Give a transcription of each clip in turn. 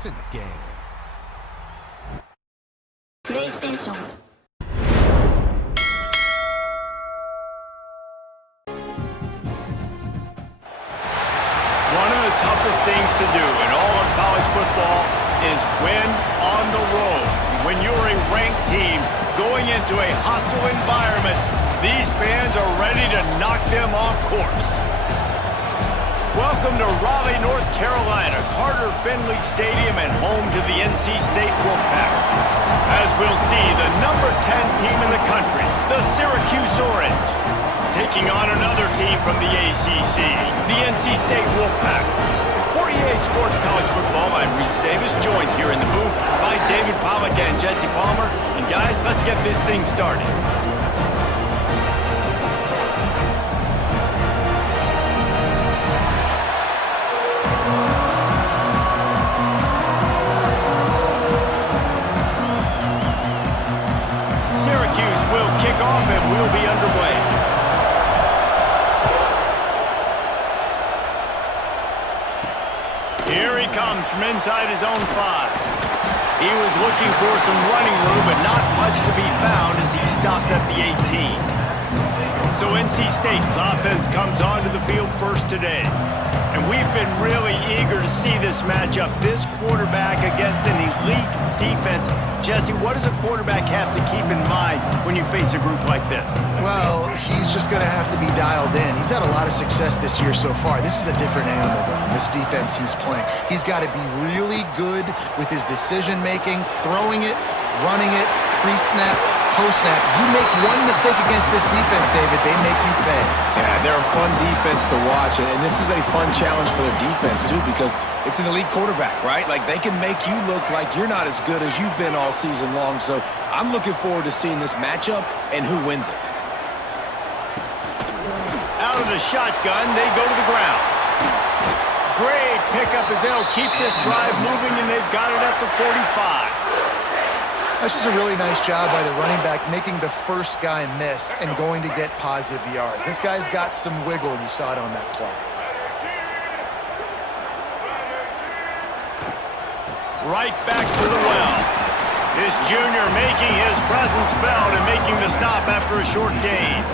It's in the game. PlayStation. One of the toughest things to do in all of college football is win on the road. When you're a ranked team going into a hostile environment, these fans are ready to knock them off course. Welcome to Raleigh, North Carolina, Carter Finley Stadium, and home to the NC State Wolfpack. As we'll see, the number 10 team in the country, the Syracuse Orange, taking on another team from the ACC, the NC State Wolfpack. For EA Sports College Football, I'm Reese Davis, joined here in the booth by David Pollack and Jesse Palmer. And guys, let's get this thing started. Syracuse will kick off and we'll be underway. Here he comes from inside his own 5. He was looking for some running room, but not much to be found as he stopped at the 18. So NC State's offense comes onto the field first today. And we've been really eager to see this matchup, this quarterback against an elite defense. Jesse, what does a quarterback have to keep in mind when you face a group like this? Well, he's just going to have to be dialed in. He's had a lot of success this year so far. This is a different animal, though, this defense he's playing. He's got to be really good with his decision-making, throwing it, running it, pre-snap, post-snap. You make one mistake against this defense, David, they make you pay. Yeah, they're a fun defense to watch, and this is a fun challenge for their defense, too, because it's an elite quarterback, right? Like, they can make you look like you're not as good as you've been all season long, so I'm looking forward to seeing this matchup and who wins it. Out of the shotgun, they go to the ground. Great pickup as they'll keep this drive moving, and they've got it at the 45. That's just a really nice job by the running back, making the first guy miss and going to get positive yards. This guy's got some wiggle, and you saw it on that play. Right back to the well. This junior making his presence felt and making the stop after a short gain.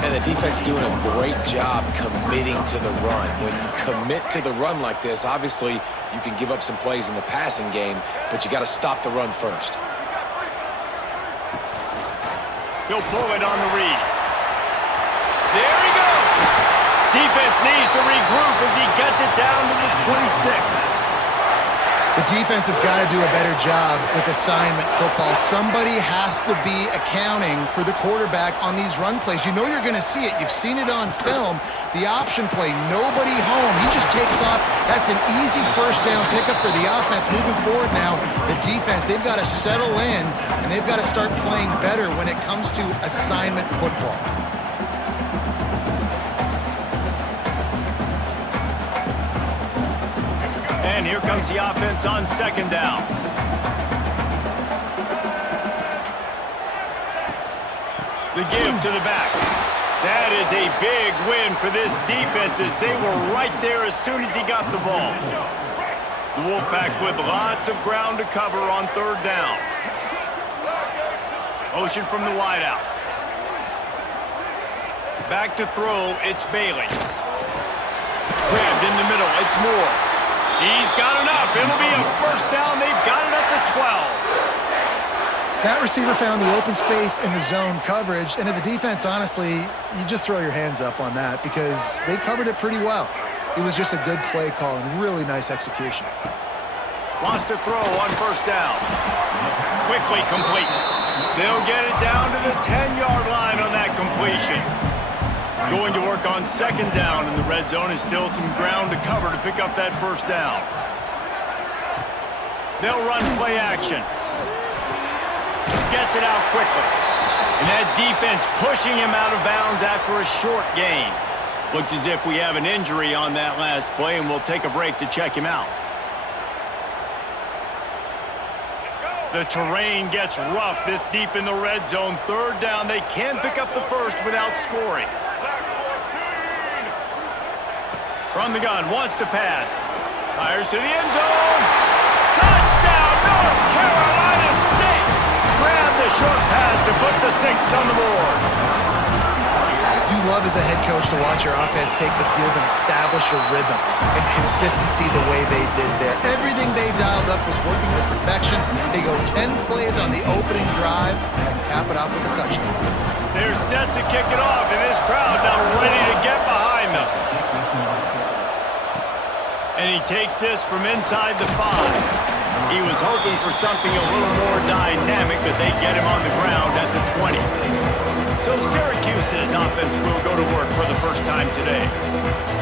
And the defense doing a great job committing to the run. When you commit to the run like this, obviously you can give up some plays in the passing game, but you got to stop the run first. He'll pull it on the read. There he goes. Defense needs to regroup as he gets it down to the 26. The defense has got to do a better job with assignment football. Somebody has to be accounting for the quarterback on these run plays. You know you're going to see it. You've seen it on film. The option play, nobody home. He just takes off. That's an easy first down pickup for the offense. Moving forward now, the defense, they've got to settle in, and they've got to start playing better when it comes to assignment football. And here comes the offense on second down. The give to the back. That is a big win for this defense as they were right there as soon as he got the ball. The Wolfpack with lots of ground to cover on third down. Motion from the wideout. Back to throw, it's Bailey. Grabbed in the middle, it's Moore. He's got enough. It'll be a first down. They've got it up to 12. That receiver found the open space in the zone coverage, and as a defense, honestly, you just throw your hands up on that because they covered it pretty well. It was just a good play call and really nice execution. Wants to throw on first down. Quickly complete. They'll get it down to the 10-yard line on that completion. Going to work on second down, and the red zone is still some ground to cover to pick up that first down. They'll run play action. Gets it out quickly. And that defense pushing him out of bounds after a short gain. Looks as if we have an injury on that last play, and we'll take a break to check him out. The terrain gets rough this deep in the red zone. Third down, they can't pick up the first without scoring. From the gun, wants to pass. Fires to the end zone. Touchdown, North Carolina State! Grab the short pass to put the 6 on the board. You love as a head coach to watch your offense take the field and establish a rhythm and consistency the way they did there. Everything they dialed up was working to perfection. They go 10 plays on the opening drive and cap it off with a touchdown. They're set to kick it off, and this crowd now ready to get behind them. And he takes this from inside the 5. He was hoping for something a little more dynamic, but they get him on the ground at the 20. So Syracuse's offense will go to work for the first time today.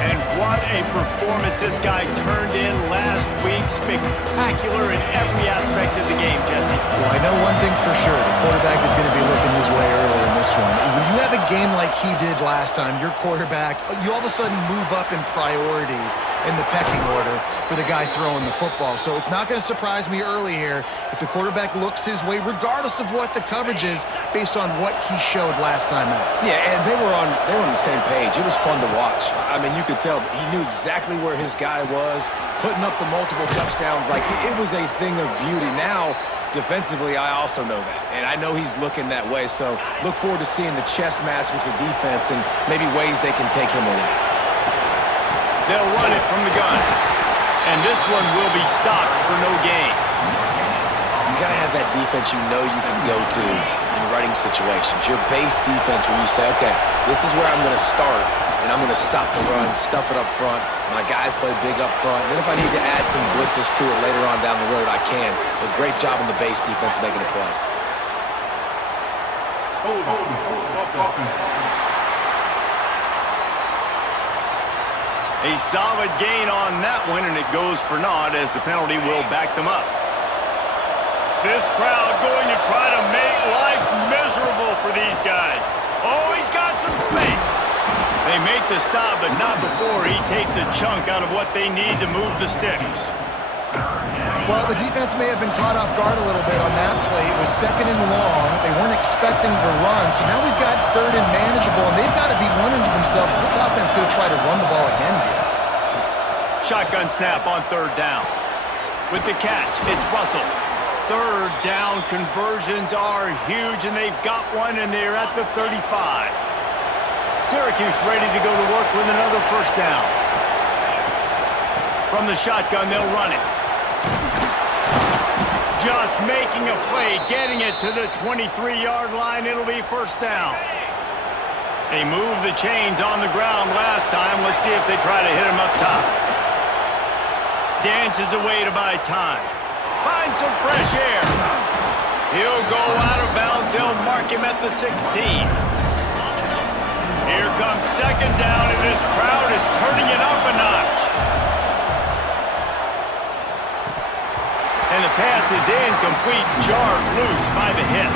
And what a performance this guy turned in last week. Spectacular in every aspect of the game, Jesse. Well, I know one thing for sure. The quarterback is going to be looking his way early in this one. And when you have a game like he did last time, your quarterback, you all of a sudden move up in priority in the pecking order for the guy throwing the football. So it's not going to surprise me early here if the quarterback looks his way, regardless of what the coverage is, based on what he showed last time out. Yeah, and they were on the same page. It was fun to watch. I mean, you could tell he knew exactly where his guy was, putting up the multiple touchdowns. Like, it was a thing of beauty. Now, defensively, I also know that. And I know he's looking that way. So look forward to seeing the chess match with the defense and maybe ways they can take him away. They'll run it from the gun. And this one will be stopped for no gain. You got to have that defense you know you can go to in running situations. Your base defense where you say, okay, this is where I'm going to start, and I'm going to stop the run, stuff it up front. My guys play big up front. And then if I need to add some blitzes to it later on down the road, I can. But great job in the base defense making a play. A solid gain on that one, and it goes for naught as the penalty will back them up. This crowd going to try to make life miserable for these guys. Oh, he's got some space. They make the stop, but not before he takes a chunk out of what they need to move the sticks. Well, the defense may have been caught off guard a little bit on that play. It was 2nd and long. They weren't expecting the run, so now we've got 3rd and manageable, and they've got to be wondering to themselves, is this offense going to try to run the ball again here? Shotgun snap on 3rd down. With the catch, it's Russell. 3rd down conversions are huge, and they've got one, and they're at the 35. Syracuse ready to go to work with another 1st down. From the shotgun, they'll run it. Just making a play, getting it to the 23-yard line. It'll be 1st down. They moved the chains on the ground last time. Let's see if they try to hit him up top. Dances away to buy time. Find some fresh air. He'll go out of bounds. They'll mark him at the 16. Here comes 2nd down, and this crowd is turning it up a notch. And the pass is incomplete, jarred loose by the hit.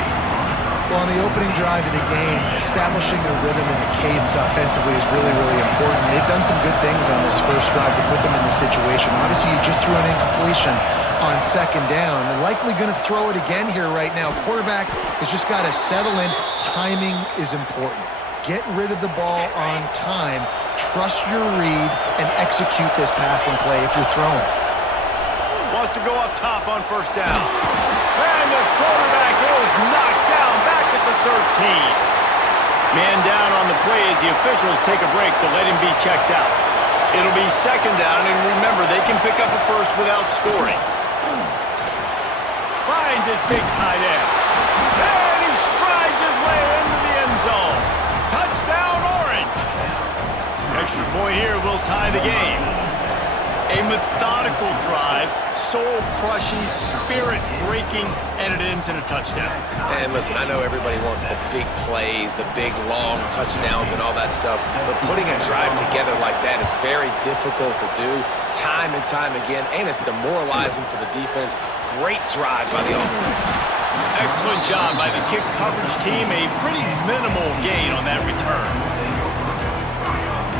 Well, on the opening drive of the game, establishing a rhythm and a cadence offensively is really, really important. They've done some good things on this first drive to put them in this situation. Obviously, you just threw an incompletion on 2nd down. They're likely going to throw it again here right now. Quarterback has just got to settle in. Timing is important. Get rid of the ball on time. Trust your read and execute this passing play if you're throwing. Wants to go up top on 1st down. And the quarterback is knocked down back at the 13. Man down on the play as the officials take a break to let him be checked out. It'll be 2nd down, and remember, they can pick up a 1st without scoring. Finds his big tight end. And he strides his way into the end zone. Touchdown, Orange. Extra point here will tie the game. A methodical drive, soul-crushing, spirit-breaking, and it ends in a touchdown. And listen, I know everybody wants the big plays, the big, long touchdowns and all that stuff, but putting a drive together like that is very difficult to do time and time again, and it's demoralizing for the defense. Great drive by the offense. Excellent job by the kick coverage team. A pretty minimal gain on that return.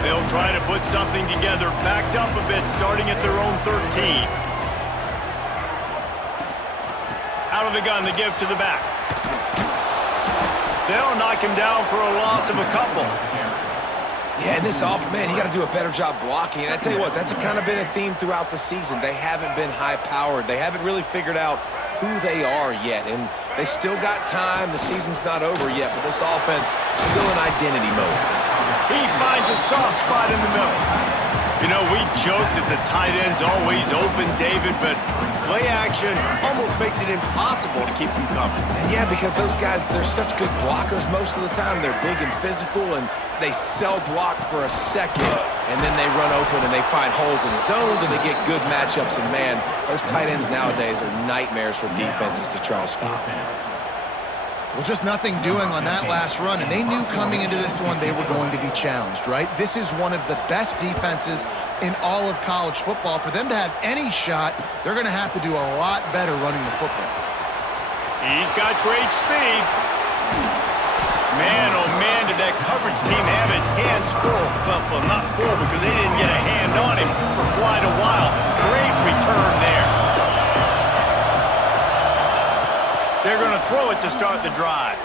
They'll try to put something together, backed up a bit, starting at their own 13. Out of the gun, the give to the back. They'll knock him down for a loss of a couple. Yeah, and this offense, man, you got to do a better job blocking. And I tell you what, that's kind of been a theme throughout the season. They haven't been high-powered. They haven't really figured out who they are yet. And they still got time. The season's not over yet, but this offense still in identity mode. He finds a soft spot in the middle. You know, we joke that the tight end's always open, David, but play action almost makes it impossible to keep them covered. And yeah, because those guys, they're such good blockers most of the time. They're big and physical, and they sell block for a second, and then they run open and they find holes in zones, and they get good matchups. And man, those tight ends nowadays are nightmares for defenses to try to stop. Well, just nothing doing on that last run, and they knew coming into this one they were going to be challenged, right? This is one of the best defenses in all of college football. For them to have any shot, they're going to have to do a lot better running the football. He's got great speed. Man, oh man, did that coverage team have its hands full. Well, not full because they didn't get a hand on him for quite a while. Great return there. They're going to throw it to start the drive.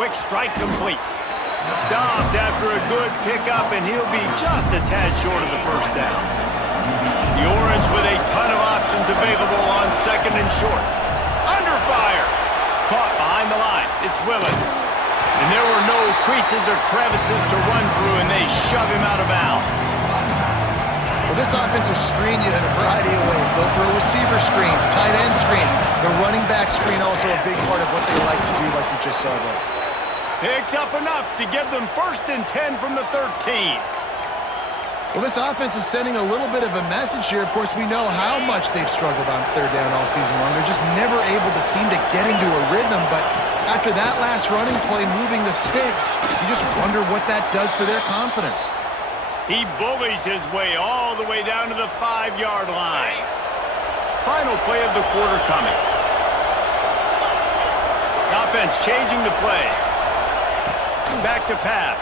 Quick strike complete. Stopped after a good pickup, and he'll be just a tad short of the first down. The Orange with a ton of options available on second and short. Under fire. Caught behind the line. It's Willis. And there were no creases or crevices to run through, and they shove him out of bounds. Well, this offense will screen you in a variety of ways. They'll throw receiver screens, tight end screens. The running back screen also a big part of what they like to do, like you just saw there. Picks up enough to give them 1st and 10 from the 13. Well, this offense is sending a little bit of a message here. Of course, we know how much they've struggled on third down all season long. They're just never able to seem to get into a rhythm. But after that last running play, moving the sticks, you just wonder what that does for their confidence. He bullies his way all the way down to the 5-yard line. Final play of the quarter coming. Offense changing the play. Back to pass.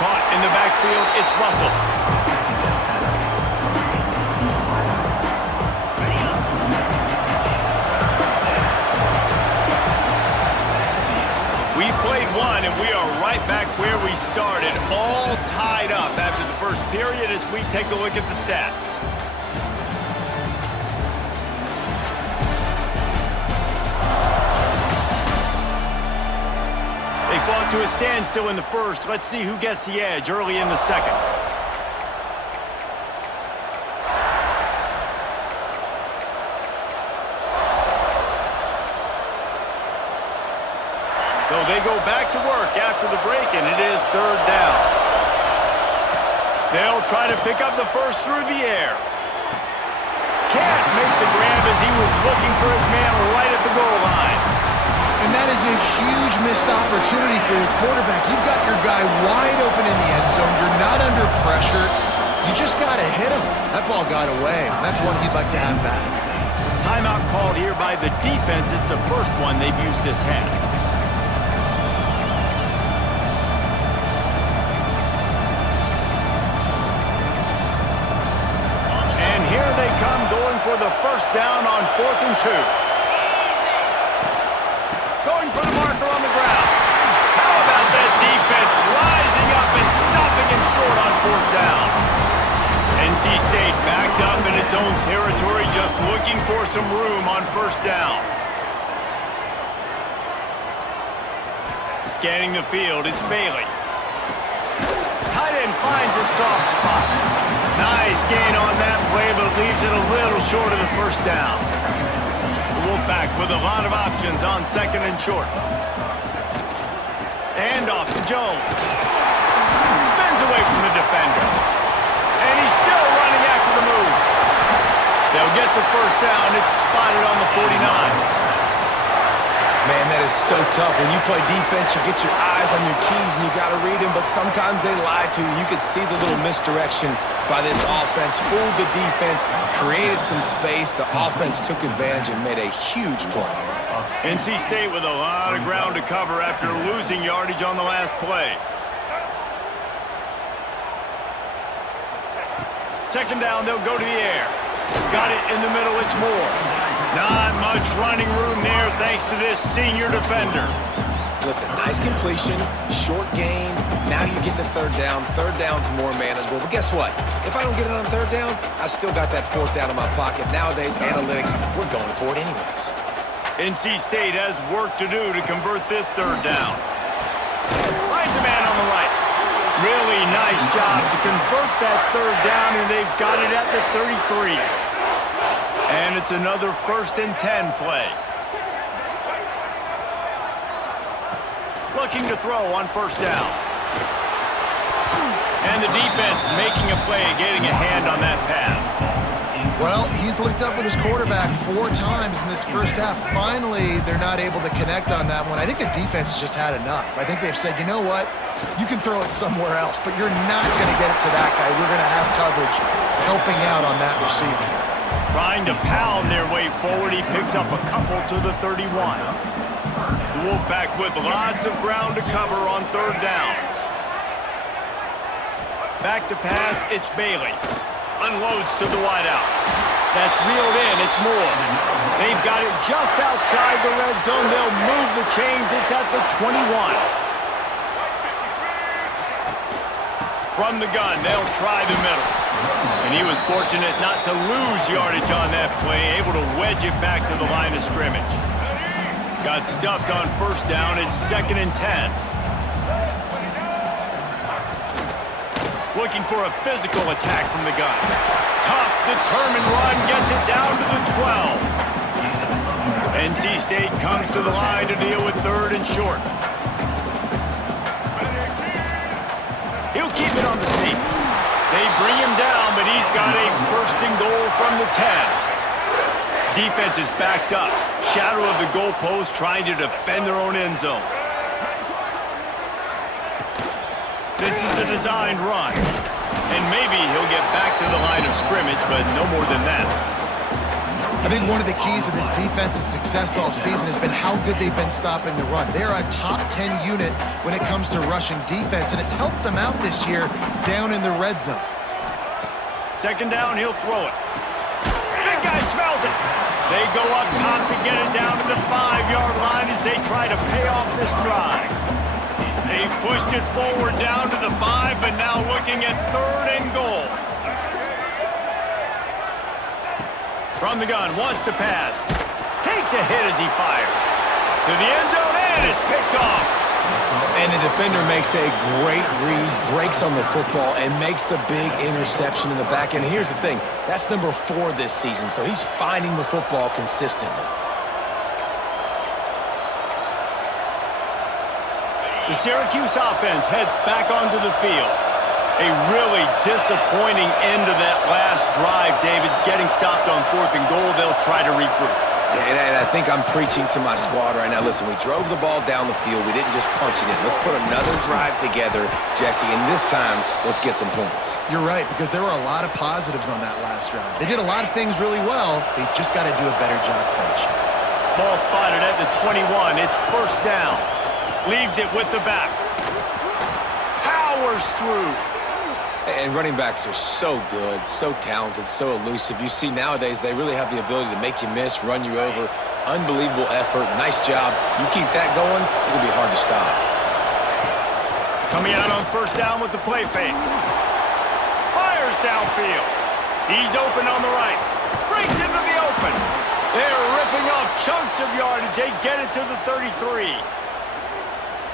Caught in the backfield, it's Russell. We've played one, and we are right back where we started, all tied up after the first period as we take a look at the stats. They fought to a standstill in the first. Let's see who gets the edge early in the second. So they go back to work after the break, and it is 3rd down. They'll try to pick up the first through the air. Can't make the grab as he was looking for his man right at the goal line. And that is a huge missed opportunity for your quarterback. You've got your guy wide open in the end zone. You're not under pressure. You just got to hit him. That ball got away. That's one he'd like to have back. Timeout called here by the defense. It's the first one they've used this half. And here they come going for the first down on 4th and 2. Going for the marker on the ground. How about that defense rising up and stopping him short on 4th down? NC State backed up in its own territory, just looking for some room on 1st down. Scanning the field, it's Bailey. Tight end finds a soft spot. Nice gain on that play, but leaves it a little short of the 1st down. Wolfpack with a lot of options on 2nd and short. And off to Jones. Spins away from the defender. And he's still running after the move. They'll get the 1st down. It's spotted on the 49. Man, that is so tough. When you play defense, you get your eyes on your keys and you got to read them, but sometimes they lie to you. You could see the little misdirection by this offense, fooled the defense, created some space. The offense took advantage and made a huge play. NC State with a lot of ground to cover after losing yardage on the last play. 2nd down, they'll go to the air. Got it in the middle, it's Moore. Not much running room there thanks to this senior defender. Listen, nice completion, short game. Now you get to third down. Third down's more manageable. But guess what? If I don't get it on third down, I still got that fourth down in my pocket. Nowadays, analytics, we're going for it anyways. NC State has work to do to convert this third down. Finds a man on the right. Really nice job to convert that third down, and they've got it at the 33. And it's another 1st and 10 play. Looking to throw on 1st down. And the defense making a play, getting a hand on that pass. Well, he's linked up with his quarterback 4 times in this first half. Finally, they're not able to connect on that one. I think the defense has just had enough. I think they've said, you know what? You can throw it somewhere else, but you're not going to get it to that guy. We're going to have coverage helping out on that receiver. Trying to pound their way forward. He picks up a couple to the 31. The Wolfpack with lots of ground to cover on 3rd down. Back to pass, it's Bailey. Unloads to the wideout. That's reeled in, it's Moore. They've got it just outside the red zone. They'll move the chains. It's at the 21. From the gun, they'll try the middle. And he was fortunate not to lose yardage on that play, able to wedge it back to the line of scrimmage. Got stuffed on 1st down. It's 2nd and 10. Looking for a physical attack from the gun. Tough, determined run, gets it down to the 12. NC State comes to the line to deal with 3rd and short. He'll keep it on the sneak. They bring him down, but he's got a 1st and goal from the 10. Defense is backed up. Shadow of the goalpost, trying to defend their own end zone. This is a designed run. And maybe he'll get back to the line of scrimmage, but no more than that. I think one of the keys to this defense's success all season has been how good they've been stopping the run. They're a top 10 unit when it comes to rushing defense, and it's helped them out this year down in the red zone. 2nd down, he'll throw it. Big guy smells it. They go up top to get it down to the 5-yard line as they try to pay off this drive. They've pushed it forward down to the 5, but now looking at 3rd and goal. From the gun, wants to pass. Takes a hit as he fires. To the end zone, and is picked off. And the defender makes a great read, breaks on the football, and makes the big interception in the back end. And here's the thing, that's number 4 this season, so he's finding the football consistently. The Syracuse offense heads back onto the field. A really disappointing end of that last drive, David. Getting stopped on 4th and goal, they'll try to regroup. Yeah, and I think I'm preaching to my squad right now. Listen, we drove the ball down the field. We didn't just punch it in. Let's put another drive together, Jesse, and this time, let's get some points. You're right, because there were a lot of positives on that last drive. They did a lot of things really well. They've just got to do a better job finishing. Ball spotted at the 21. It's 1st down. Leaves it with the back. Powers through. And running backs are so good, so talented, so elusive. You see nowadays they really have the ability to make you miss, run you over. Unbelievable effort. Nice job. You keep that going, it'll be hard to stop. Coming out on 1st down with the play fake. Fires downfield. He's open on the right. Breaks into the open. They're ripping off chunks of yardage. They get it to the 33.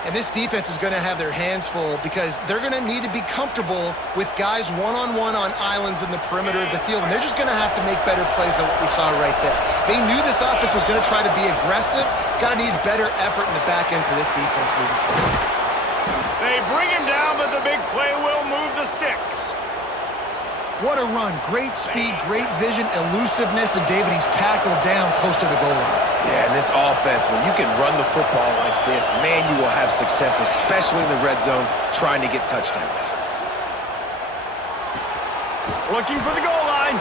And this defense is going to have their hands full because they're going to need to be comfortable with guys one-on-one on islands in the perimeter of the field. And they're just going to have to make better plays than what we saw right there. They knew this offense was going to try to be aggressive. Got to need better effort in the back end for this defense moving forward. They bring him down, but the big play will move the sticks. What a run. Great speed, great vision, elusiveness, and David, he's tackled down close to the goal line. Yeah, and this offense, when you can run the football like this, man, you will have success, especially in the red zone, trying to get touchdowns. Looking for the goal line.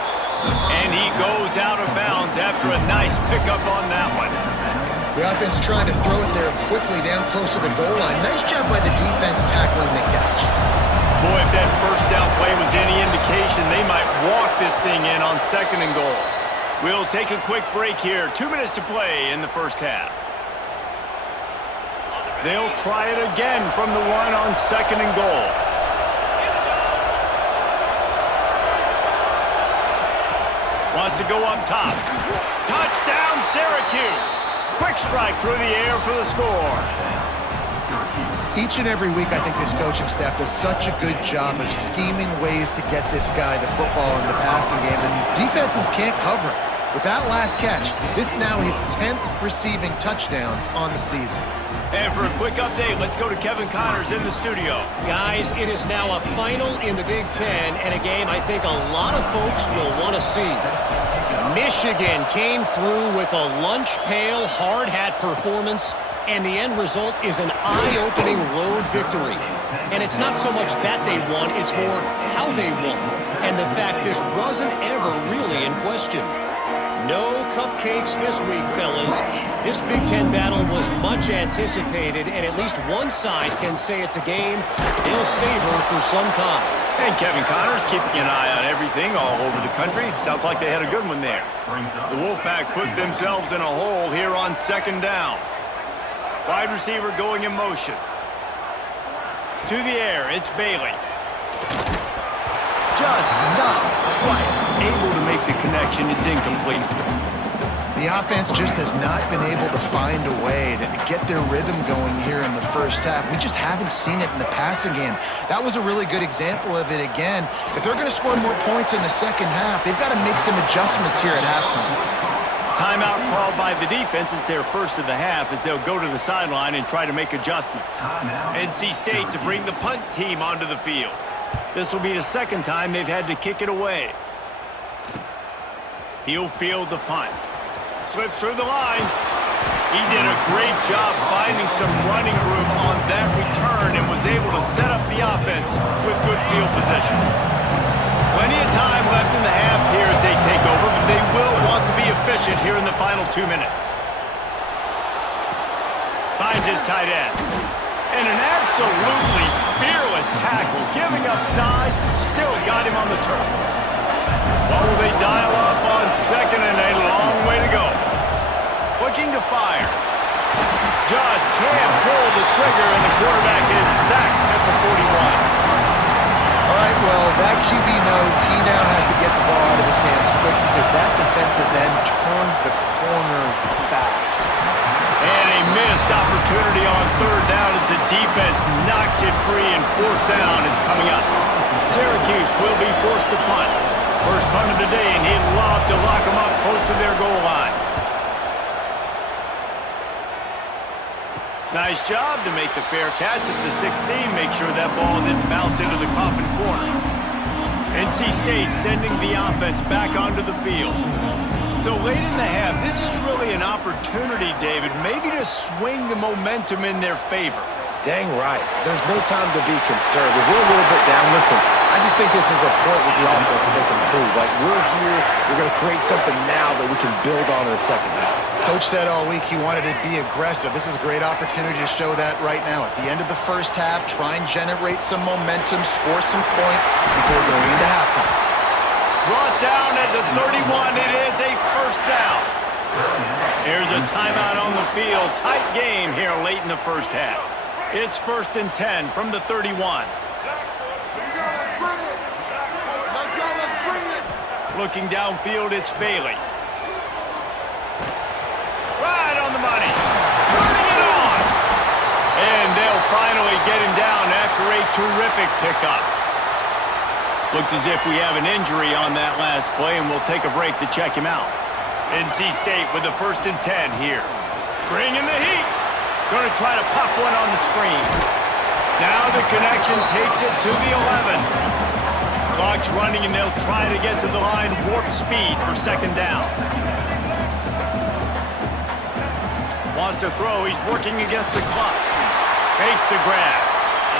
And he goes out of bounds after a nice pickup on that one. The offense trying to throw it there quickly down close to the goal line. Nice job by the defense tackling the catch. Boy, if that 1st down play was any indication, they might walk this thing in on 2nd and goal. We'll take a quick break here. 2 minutes to play in the first half. They'll try it again from the one on 2nd and goal. Wants to go up top. Touchdown, Syracuse. Quick strike through the air for the score. Each and every week, I think this coaching staff does such a good job of scheming ways to get this guy the football in the passing game, and defenses can't cover it. With that last catch, this is now his 10th receiving touchdown on the season. And for a quick update, let's go to Kevin Connors in the studio. Guys, it is now a final in the Big Ten, and a game I think a lot of folks will want to see. Michigan came through with a lunch pail, hard hat performance, and the end result is an eye-opening road victory. And it's not so much that they won, it's more how they won, and the fact this wasn't ever really in question. No cupcakes this week, fellas. This Big Ten battle was much anticipated, and at least one side can say it's a game they'll savor for some time. And Kevin Connors keeping an eye on everything all over the country. Sounds like they had a good one there. The Wolfpack put themselves in a hole here on 2nd down. Wide receiver going in motion. To the air, it's Bailey. Just not quite able to make the connection. It's incomplete. The offense just has not been able to find a way to get their rhythm going here in the first half. We just haven't seen it in the passing game. That was a really good example of it again. If they're going to score more points in the second half, they've got to make some adjustments here at halftime. Timeout called by the defense. It's their first of the half as they'll go to the sideline and try to make adjustments. NC State to bring the punt team onto the field. This will be the second time they've had to kick it away. He'll field the punt. Slips through the line. He did a great job finding some running room on that return and was able to set up the offense with good field position. Plenty of time left in the half here as they take over, but they will want to be efficient here in the final 2 minutes. Finds his tight end. And an absolutely fearless tackle, giving up size, still got him on the turf. What will they dial up on 2nd and a long way to go? Looking to fire. Just can't pull the trigger, and the quarterback is sacked at the 41. All right, well, that QB knows he now has to get the ball out of his hands quick because that defensive end turned the corner fast. And a missed opportunity on 3rd down as the defense knocks it free, and 4th down is coming up. Syracuse will be forced to punt. First punt of the day, and he'd love to lock them up close to their goal line. Nice job to make the fair catch at the 16. Make sure that ball didn't bounce into the coffin corner. NC State sending the offense back onto the field. So late in the half, this is really an opportunity, David, maybe to swing the momentum in their favor. Dang right. There's no time to be concerned. If we're a little bit down, listen, I just think this is a point with the offense that they can prove. Like, we're here, we're going to create something now that we can build on in the second half. Coach said all week he wanted to be aggressive. This is a great opportunity to show that right now. At the end of the first half, try and generate some momentum, score some points before going into halftime. Brought down at the 31. It is a first down. Here's a timeout on the field. Tight game here late in the first half. It's 1st and 10 from the 31. Looking downfield, it's Bailey. Right on the money. Turning it on. And they'll finally get him down after a terrific pickup. Looks as if we have an injury on that last play, and we'll take a break to check him out. NC State with the 1st and 10 here. Bringing the heat. Going to try to pop one on the screen. Now the connection takes it to the 11. Clock's running, and they'll try to get to the line warp speed for 2nd down. Wants to throw. He's working against the clock. Makes the grab.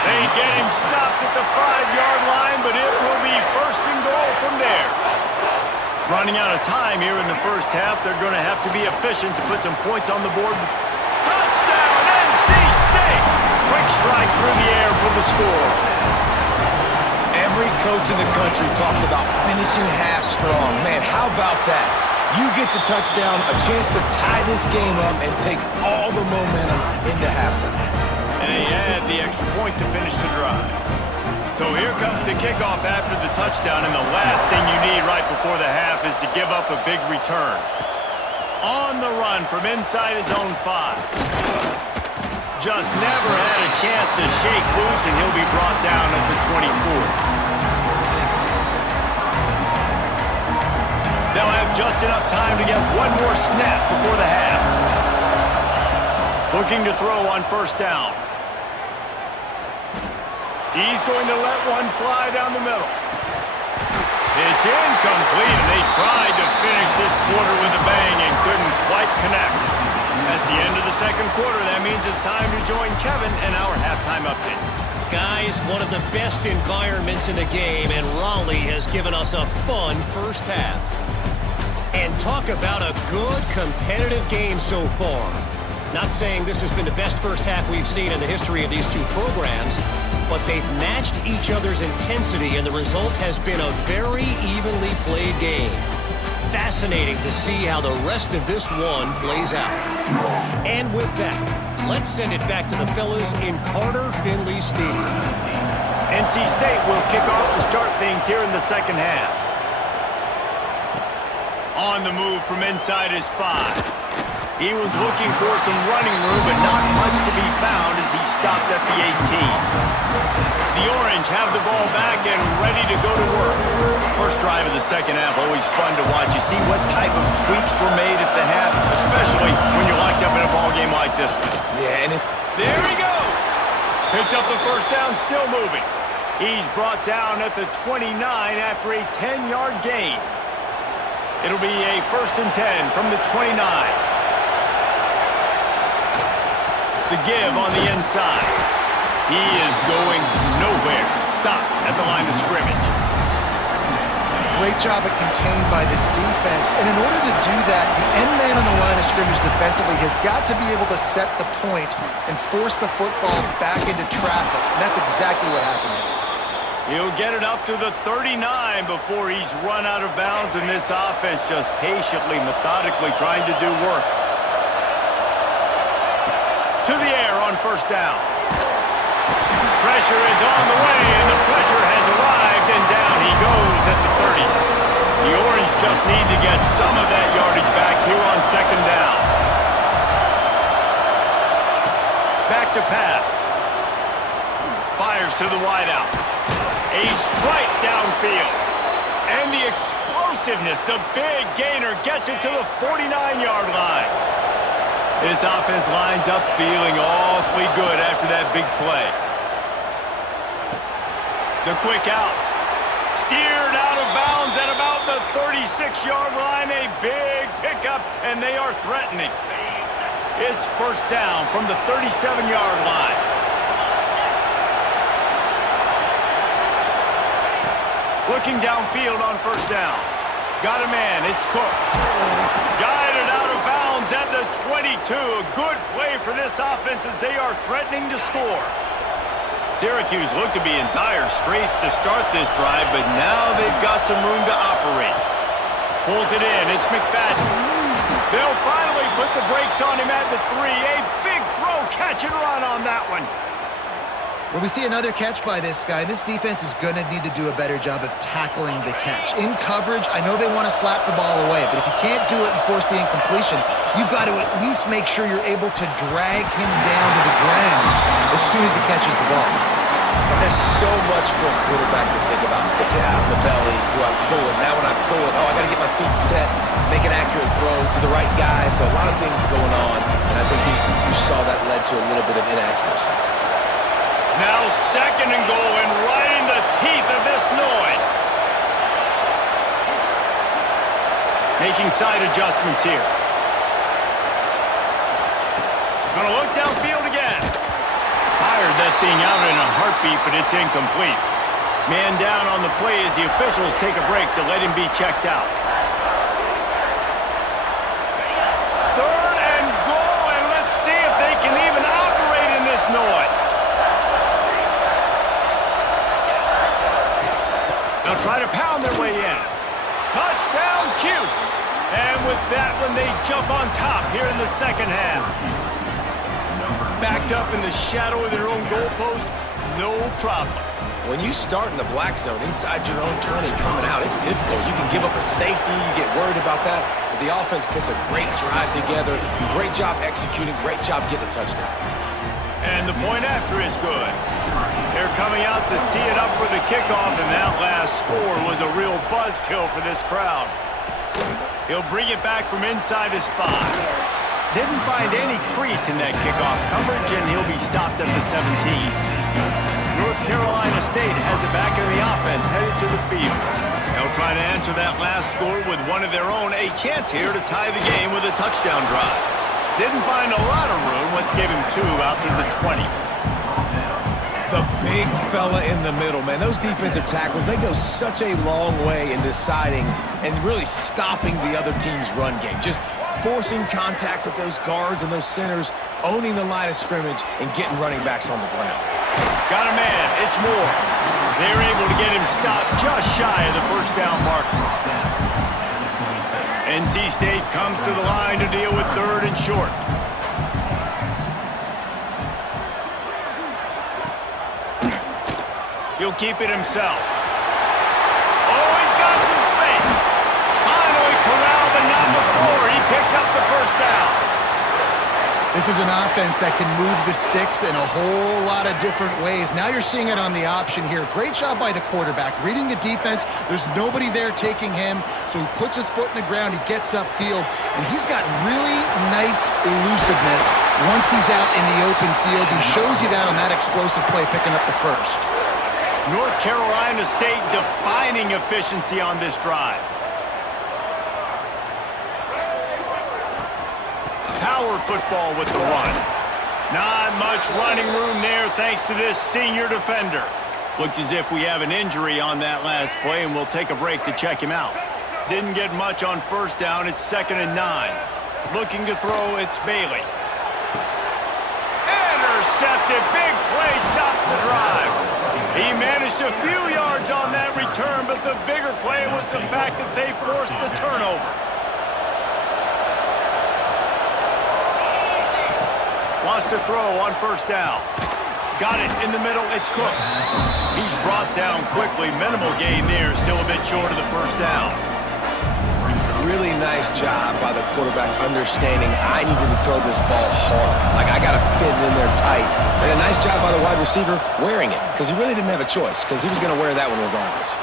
They get him stopped at the 5-yard line, but it will be 1st and goal from there. Running out of time here in the first half. They're going to have to be efficient to put some points on the board. Touchdown, NC State! Quick strike through the air for the score. Every coach in the country talks about finishing half strong. Man, how about that? You get the touchdown, a chance to tie this game up and take all the momentum into halftime. And they add the extra point to finish the drive. So here comes the kickoff after the touchdown, and the last thing you need right before the half is to give up a big return. On the run from inside his own 5. Just never had a chance to shake loose, and he'll be brought down at the 24. They'll have just enough time to get one more snap before the half. Looking to throw on first down. He's going to let one fly down the middle. It's incomplete, and they tried to finish this quarter with a bang and couldn't quite connect. That's the end of the second quarter. That means it's time to join Kevin and our halftime update. Guys, one of the best environments in the game, and Raleigh has given us a fun first half. And talk about a good competitive game so far. Not saying this has been the best first half we've seen in the history of these two programs, but they've matched each other's intensity, and the result has been a very evenly played game. Fascinating to see how the rest of this one plays out. And with that, let's send it back to the fellas in Carter Finley Stadium. NC State will kick off to start things here in the second half. On the move from inside his 5. He was looking for some running room, but not much to be found as he stopped at the 18. The Orange have the ball back and ready to go to work. First drive of the second half, always fun to watch. You see what type of tweaks were made at the half, especially when you're locked up in a ball game like this one. Yeah, and there he goes! Picks up the first down, still moving. He's brought down at the 29 after a 10-yard gain. It'll be a 1st and 10 from the 29. The give on the inside. He is going nowhere. Stop at the line of scrimmage. Great job at contained by this defense. And in order to do that, the end man on the line of scrimmage defensively has got to be able to set the point and force the football back into traffic. And that's exactly what happened there. He'll get it up to the 39 before he's run out of bounds, and this offense just patiently, methodically trying to do work. To the air on first down. Pressure is on the way, and the pressure has arrived, and down he goes at the 30. The Orange just need to get some of that yardage back here on second down. Back to pass. Fires to the wideout. A strike downfield. And the explosiveness, the big gainer gets it to the 49-yard line. This offense lines up feeling awfully good after that big play. The quick out. Steered out of bounds at about the 36-yard line. A big pickup, and they are threatening. It's first down from the 37-yard line. Looking downfield on first down. Got a man, it's Cook. Guided out of bounds at the 22. A good play for this offense as they are threatening to score. Syracuse looked to be in dire straits to start this drive, but now they've got some room to operate. Pulls it in, it's McFadden. They'll finally put the brakes on him at the 3. A big throw, catch and run on that one. Well, we see another catch by this guy. This defense is going to need to do a better job of tackling the catch. In coverage, I know they want to slap the ball away, but if you can't do it and force the incompletion, you've got to at least make sure you're able to drag him down to the ground as soon as he catches the ball. And there's so much for a quarterback to think about. Sticking out in the belly. Do I pull it? Now when I pull it, I got to get my feet set, make an accurate throw to the right guy. So a lot of things going on, and I think you saw that led to a little bit of inaccuracy. Now second and goal, and right in the teeth of this noise. Making side adjustments here. Gonna look downfield again. Fired that thing out in a heartbeat, but it's incomplete. Man down on the play as the officials take a break to let him be checked out. Third and goal, and let's see if they can even operate in this noise. They'll try to pound their way in. Touchdown, Cuse. And with that one, they jump on top here in the second half. backed up in the shadow of their own goalpost, no problem. When you start in the black zone inside your own 20 coming out, it's difficult. You can give up a safety, you get worried about that. But the offense puts a great drive together. Great job executing, great job getting a touchdown. And the point after is good. They're coming out to tee it up for the kickoff, and that last score was a real buzzkill for this crowd. He'll bring it back from inside his 5. Didn't find any crease in that kickoff coverage, and he'll be stopped at the 17. North Carolina State has it back in the offense, headed to the field. They'll try to answer that last score with one of their own. A chance here to tie the game with a touchdown drive. Didn't find a lot of room. Let's give him 2 out to the 20. The big fella in the middle, man. Those defensive tackles, they go such a long way in deciding and really stopping the other team's run game. Just forcing contact with those guards and those centers, owning the line of scrimmage, and getting running backs on the ground. Got a man. It's Moore. They're able to get him stopped just shy of the first down marker. NC State comes to the line to deal with 3rd and short. He'll keep it himself. Oh, he's got some space. Finally corralled, but not before. He picks up the first down. This is an offense that can move the sticks in a whole lot of different ways. Now you're seeing it on the option here. Great job by the quarterback. Reading the defense, there's nobody there taking him, so he puts his foot in the ground, he gets upfield, and he's got really nice elusiveness once he's out in the open field. He shows you that on that explosive play, picking up the first. North Carolina State defining efficiency on this drive. Power football with the run. Not much running room there thanks to this senior defender. Looks as if we have an injury on that last play, and we'll take a break to check him out. Didn't get much on first down. It's 2nd and 9. Looking to throw, it's Bailey. Intercepted. Big play stops the drive. He managed a few yards on that return, but the bigger play was the fact that they forced the turnover. Wants to throw on first down. Got it in the middle. It's Cook. He's brought down quickly. Minimal gain there. Still a bit short of the first down. Really nice job by the quarterback understanding I needed to throw this ball hard. Like, I got to fit it in there tight. And a nice job by the wide receiver wearing it, because he really didn't have a choice, because he was going to wear that one regardless.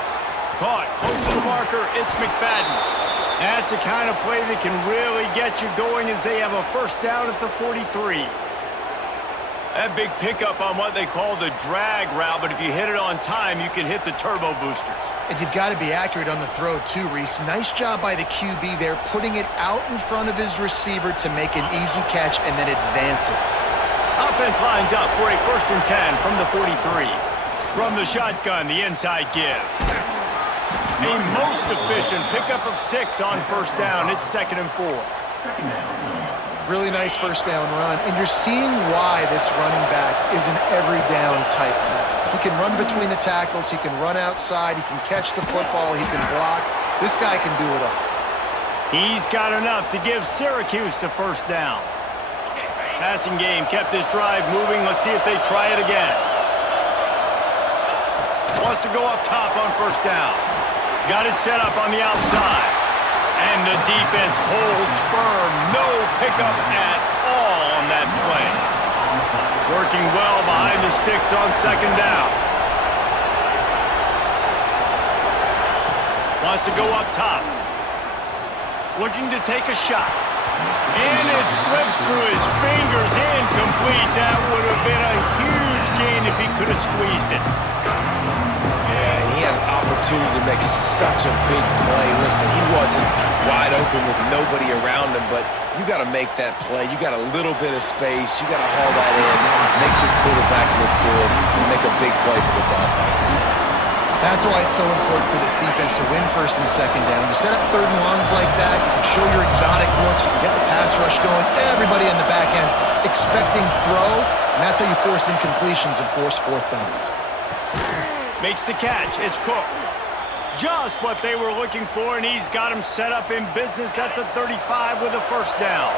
Caught. Close to the marker. It's McFadden. That's the kind of play that can really get you going as they have a first down at the 43. That big pickup on what they call the drag route, but if you hit it on time, you can hit the turbo boosters. And you've got to be accurate on the throw too, Reese. Nice job by the QB there, putting it out in front of his receiver to make an easy catch and then advance it. Offense lines up for a 1st and 10 from the 43. From the shotgun, the inside give. A most efficient pickup of 6 on first down. It's 2nd and 4. Really nice first down run, and you're seeing why this running back is an every down type guy. He can run between the tackles, he can run outside, he can catch the football, he can block. This guy can do it all. He's got enough to give Syracuse the first down. Passing game kept this drive moving. Let's see if they try it again. Wants to go up top on first down. Got it set up on the outside. And the defense holds firm. No pickup at all on that play. Working well behind the sticks on 2nd down. Wants to go up top. Looking to take a shot. And it slips through his fingers. Incomplete. That would have been a huge gain if he could have squeezed it. He had an opportunity to make such a big play. Listen, he wasn't wide open with nobody around him, but you got to make that play. You got a little bit of space. You got to haul that in, make your quarterback look good, and make a big play for this offense. That's why it's so important for this defense to win 1st and 2nd down. You set up 3rd and longs like that, you can show your exotic looks, you can get the pass rush going, everybody on the back end expecting throw, and that's how you force incompletions and force 4th downs. Makes the catch. It's Cook. Just what they were looking for, and he's got him set up in business at the 35 with a first down.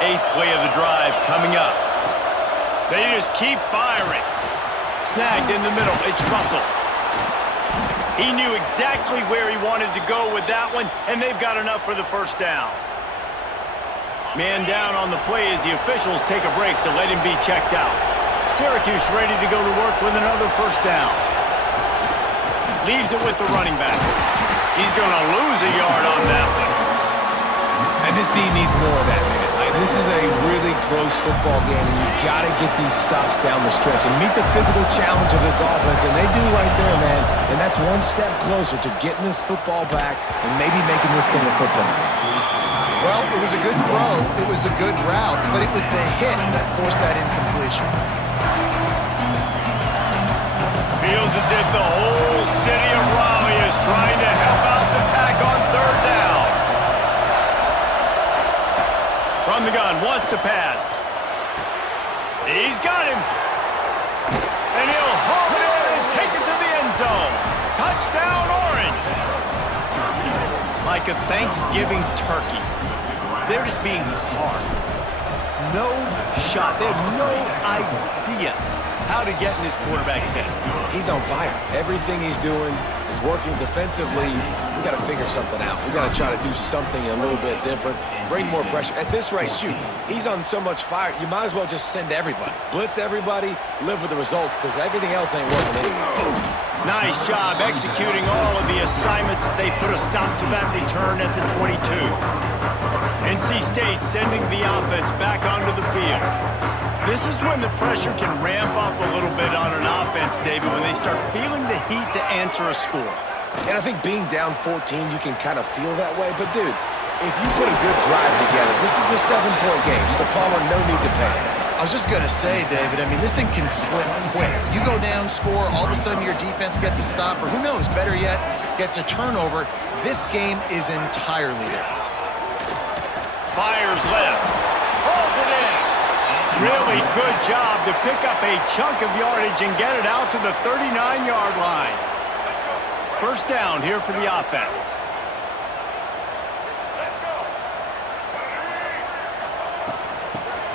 8th play of the drive coming up. They just keep firing. Snagged in the middle. It's Russell. He knew exactly where he wanted to go with that one, and they've got enough for the first down. Man down on the play as the officials take a break to let him be checked out. Syracuse ready to go to work with another first down. Leaves it with the running back. He's going to lose a yard on that one. And this team needs more of that, man. This is a really close football game, and you've got to get these stops down the stretch and meet the physical challenge of this offense, and they do right there, man. And that's one step closer to getting this football back and maybe making this thing a football game. Well, it was a good throw, it was a good route, but it was the hit that forced that incompletion. Feels as if the whole city of Raleigh is trying to help out the Pack on third down. From the gun, wants to pass. He's got him. And he'll haul it in and take it to the end zone. Touchdown, Orange. Like a Thanksgiving turkey. They're just being carved. No shot. They have no idea how to get in this quarterback's head. He's on fire. Everything he's doing is working defensively. We got to figure something out. We got to try to do something a little bit different. Bring more pressure. At this rate, shoot, he's on so much fire, you might as well just send everybody. Blitz everybody, live with the results, because everything else ain't working anymore. Nice job executing all of the assignments as they put a stop to that return at the 22. NC State sending the offense back onto the field. This is when the pressure can ramp up a little bit on an offense, David, when they start feeling the heat to answer a score. And I think being down 14, you can kind of feel that way. But, dude, if you put a good drive together, this is a 7-point game, so Palmer, no need to panic. I was just going to say, David, I mean, this thing can flip quick. You go down, score, all of a sudden your defense gets a stop, or who knows, better yet, gets a turnover. This game is entirely different. Fires left. Pulls it in. Really good job to pick up a chunk of yardage and get it out to the 39-yard line. First down here for the offense.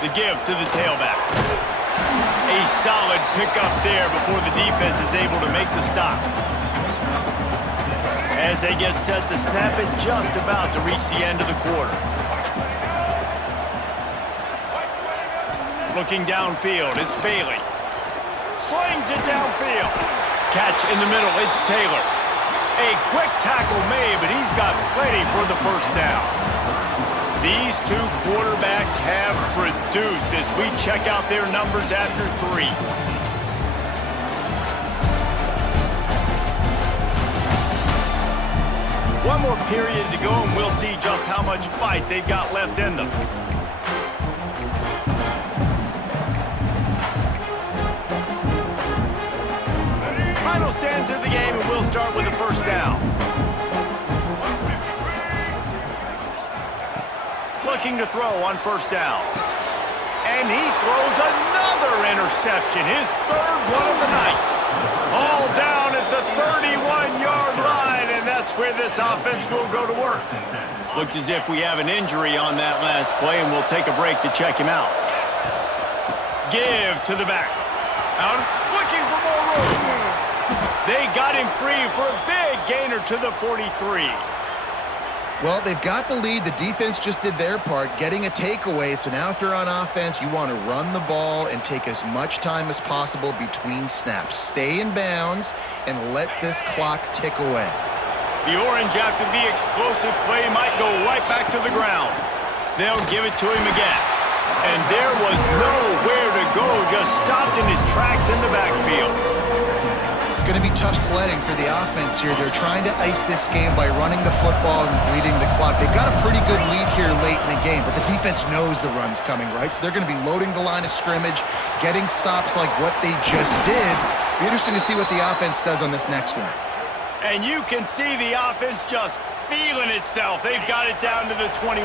The give to the tailback. A solid pickup there before the defense is able to make the stop. As they get set to snap it, just about to reach the end of the quarter. Looking downfield, it's Bailey. Slings it downfield. Catch in the middle, it's Taylor. A quick tackle made, but he's got plenty for the first down. These two quarterbacks have produced as we check out their numbers after 3. One more period to go, and we'll see just how much fight they've got left in them. Final stand to the game, and we'll start with the first down. Looking to throw on first down. And he throws another interception, his third one of the night. All down at the 31-yard line, and that's where this offense will go to work. Looks as if we have an injury on that last play, and we'll take a break to check him out. Give to the back. Out, looking for more room. They got him free for a big gainer to the 43. Well, they've got the lead. The defense just did their part, getting a takeaway. So now if you're on offense, you want to run the ball and take as much time as possible between snaps. Stay in bounds and let this clock tick away. The Orange, after the explosive play, might go right back to the ground. They'll give it to him again. And there was nowhere to go, just stopped in his tracks in the backfield. It's going to be tough sledding for the offense here. They're trying to ice this game by running the football and bleeding the clock. They've got a pretty good lead here late in the game, but the defense knows the run's coming, right? So they're going to be loading the line of scrimmage, getting stops like what they just did. Be interesting to see what the offense does on this next one. And you can see the offense just feeling itself. They've got it down to the 21.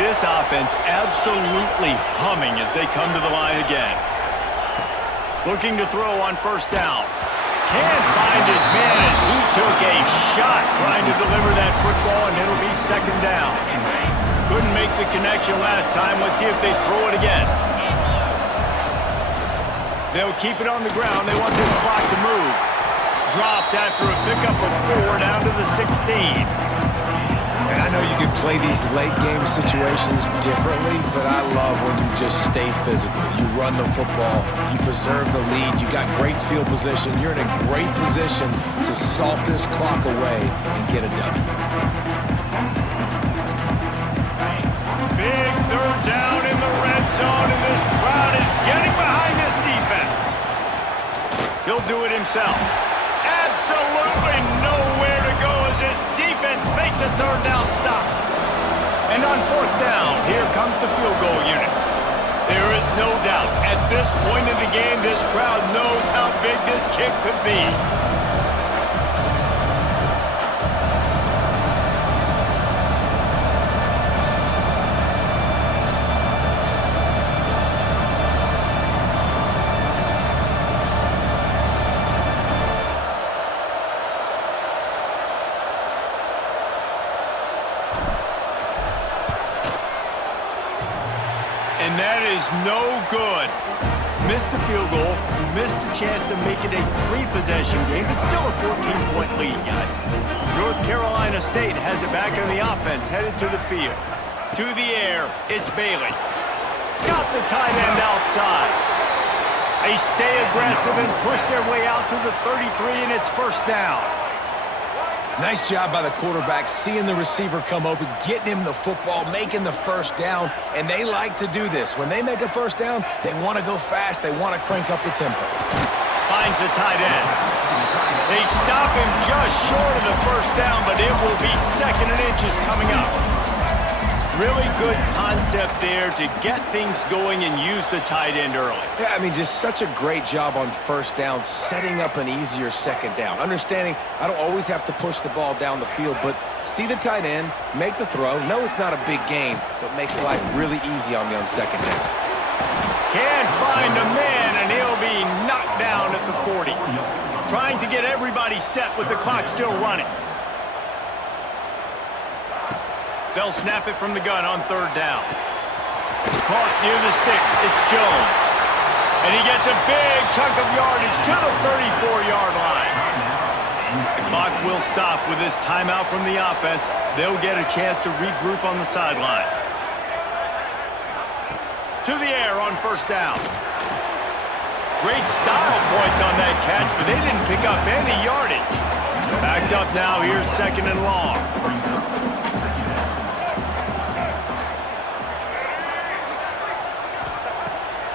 This offense absolutely humming as they come to the line again. Looking to throw on first down. Can't find his man as he took a shot trying to deliver that football, and it'll be second down. Couldn't make the connection last time. Let's see if they throw it again. They'll keep it on the ground. They want this clock to move. Dropped after a pickup of 4 down to the 16. And I know you can play these late game situations differently, but I love when you just stay physical. You run the football, you preserve the lead, you got great field position. You're in a great position to salt this clock away and get a W. Big third down in the red zone, and this crowd is getting behind this defense. He'll do it himself. Absolutely nowhere to go as this defense makes a third down stop. And on fourth down, here comes the field goal unit. There is no doubt, at this point in the game, this crowd knows how big this kick could be. And that is no good. Missed the field goal, missed the chance to make it a 3-possession game, but still a 14-point lead, guys. North Carolina State has it back on the offense, headed to the field. To the air, it's Bailey. Got the tight end outside. They stay aggressive and push their way out to the 33, and it's first down. Nice job by the quarterback, seeing the receiver come open, getting him the football, making the first down, and they like to do this. When they make a first down, they want to go fast. They want to crank up the tempo. Finds the tight end. They stop him just short of the first down, but it will be 2nd and inches coming up. Really good concept there to get things going and use the tight end early. Yeah, I mean, just such a great job on first down, setting up an easier second down. Understanding I don't always have to push the ball down the field, but see the tight end, make the throw. No, it's not a big gain, but makes life really easy on me on second down. Can't find a man, and he'll be knocked down at the 40. Trying to get everybody set with the clock still running. They'll snap it from the gun on third down. Caught near the sticks. It's Jones. And he gets a big chunk of yardage to the 34-yard line. The clock will stop with this timeout from the offense. They'll get a chance to regroup on the sideline. To the air on first down. Great style points on that catch, but they didn't pick up any yardage. Backed up now. Here's 2nd and long.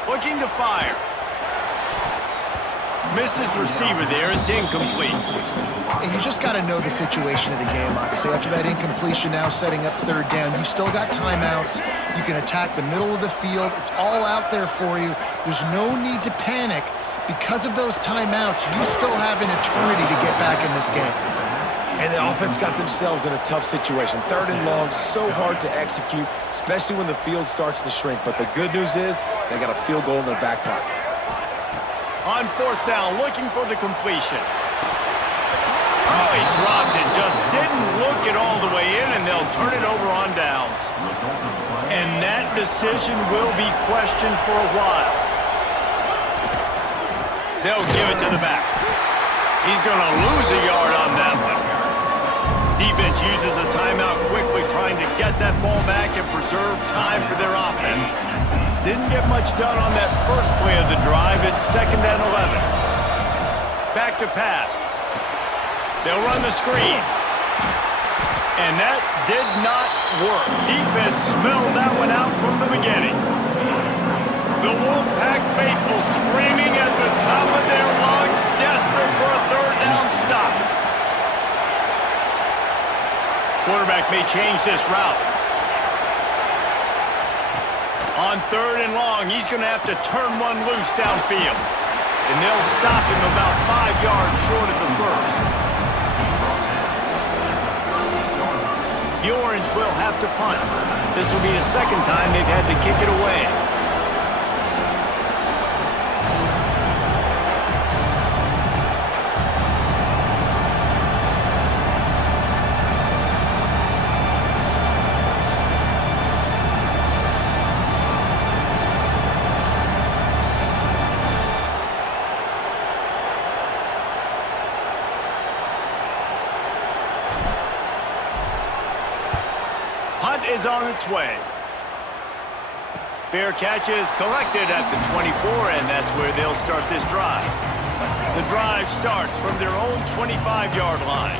Looking to fire. Missed his receiver there. It's incomplete. And you just got to know the situation of the game, obviously. After that incompletion, now setting up third down, you still got timeouts. You can attack the middle of the field. It's all out there for you. There's no need to panic. Because of those timeouts, you still have an eternity to get back in this game. And the offense got themselves in a tough situation. 3rd and long, so hard to execute, especially when the field starts to shrink. But the good news is they got a field goal in their back pocket. On fourth down, looking for the completion. Oh, he dropped it. Just didn't look it all the way in, and they'll turn it over on downs. And that decision will be questioned for a while. They'll give it to the back. He's going to lose a yard on that one. Defense uses a timeout quickly, trying to get that ball back and preserve time for their offense. Didn't get much done on that first play of the drive. It's 2nd and 11. Back to pass. They'll run the screen. And that did not work. Defense smelled that one out from the beginning. The Wolfpack faithful screaming at the top of their lungs, desperate for a third down stop. Quarterback may change this route. On 3rd and long, he's going to have to turn one loose downfield. And they'll stop him about 5 yards short of the first. The Orange will have to punt. This will be the 2nd time they've had to kick it away. punt is on its way. Fair catch is collected at the 24, and that's where they'll start this drive. The drive starts from their own 25-yard line.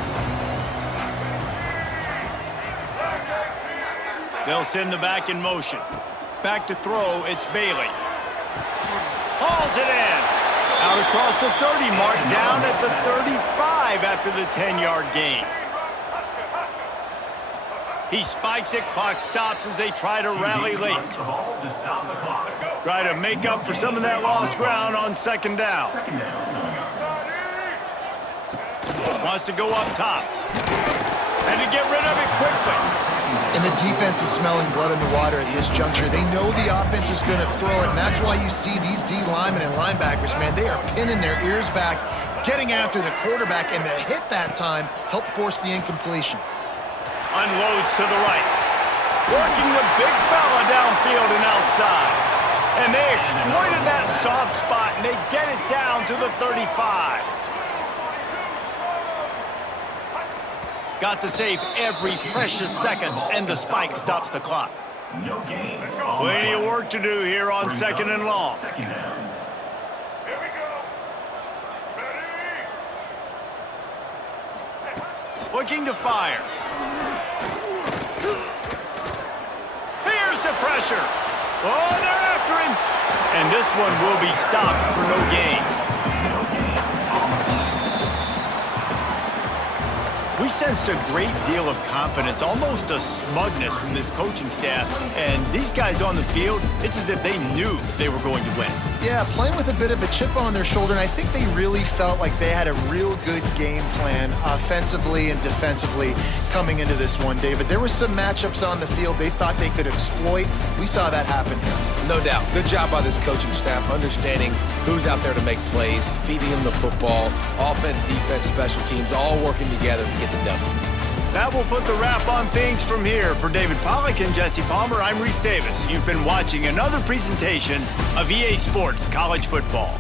They'll send the back in motion. Back to throw, it's Bailey. Hauls it in. Out across the 30 mark, down at the 35 after the 10-yard gain. He spikes it, clock stops as they try to rally late. Try to make up for some of that lost ground on second down. Wants to go up top. And to get rid of it quickly. And the defense is smelling blood in the water at this juncture. They know the offense is going to throw it, and that's why you see these D linemen and linebackers, man, they are pinning their ears back, getting after the quarterback, and the hit that time helped force the incompletion. Unloads to the right. Working the big fella downfield and outside. And they exploited that soft spot, and they get it down to the 35. Got to save every precious second, and the spike stops the clock. Plenty of work to do here on second and long. Looking to fire. Here's the pressure. Oh, they're after him. And this one will be stopped for no gain. We sensed a great deal of confidence, almost a smugness from this coaching staff. And these guys on the field, it's as if they knew they were going to win. Yeah, playing with a bit of a chip on their shoulder, and I think they really felt like they had a real good game plan offensively and defensively coming into this one, David. There were some matchups on the field they thought they could exploit. We saw that happen here. No doubt. Good job by this coaching staff, understanding who's out there to make plays, feeding them the football, offense, defense, special teams, all working together to get the W. That will put the wrap on things from here. For David Pollack and Jesse Palmer, I'm Reese Davis. You've been watching another presentation of EA Sports College Football.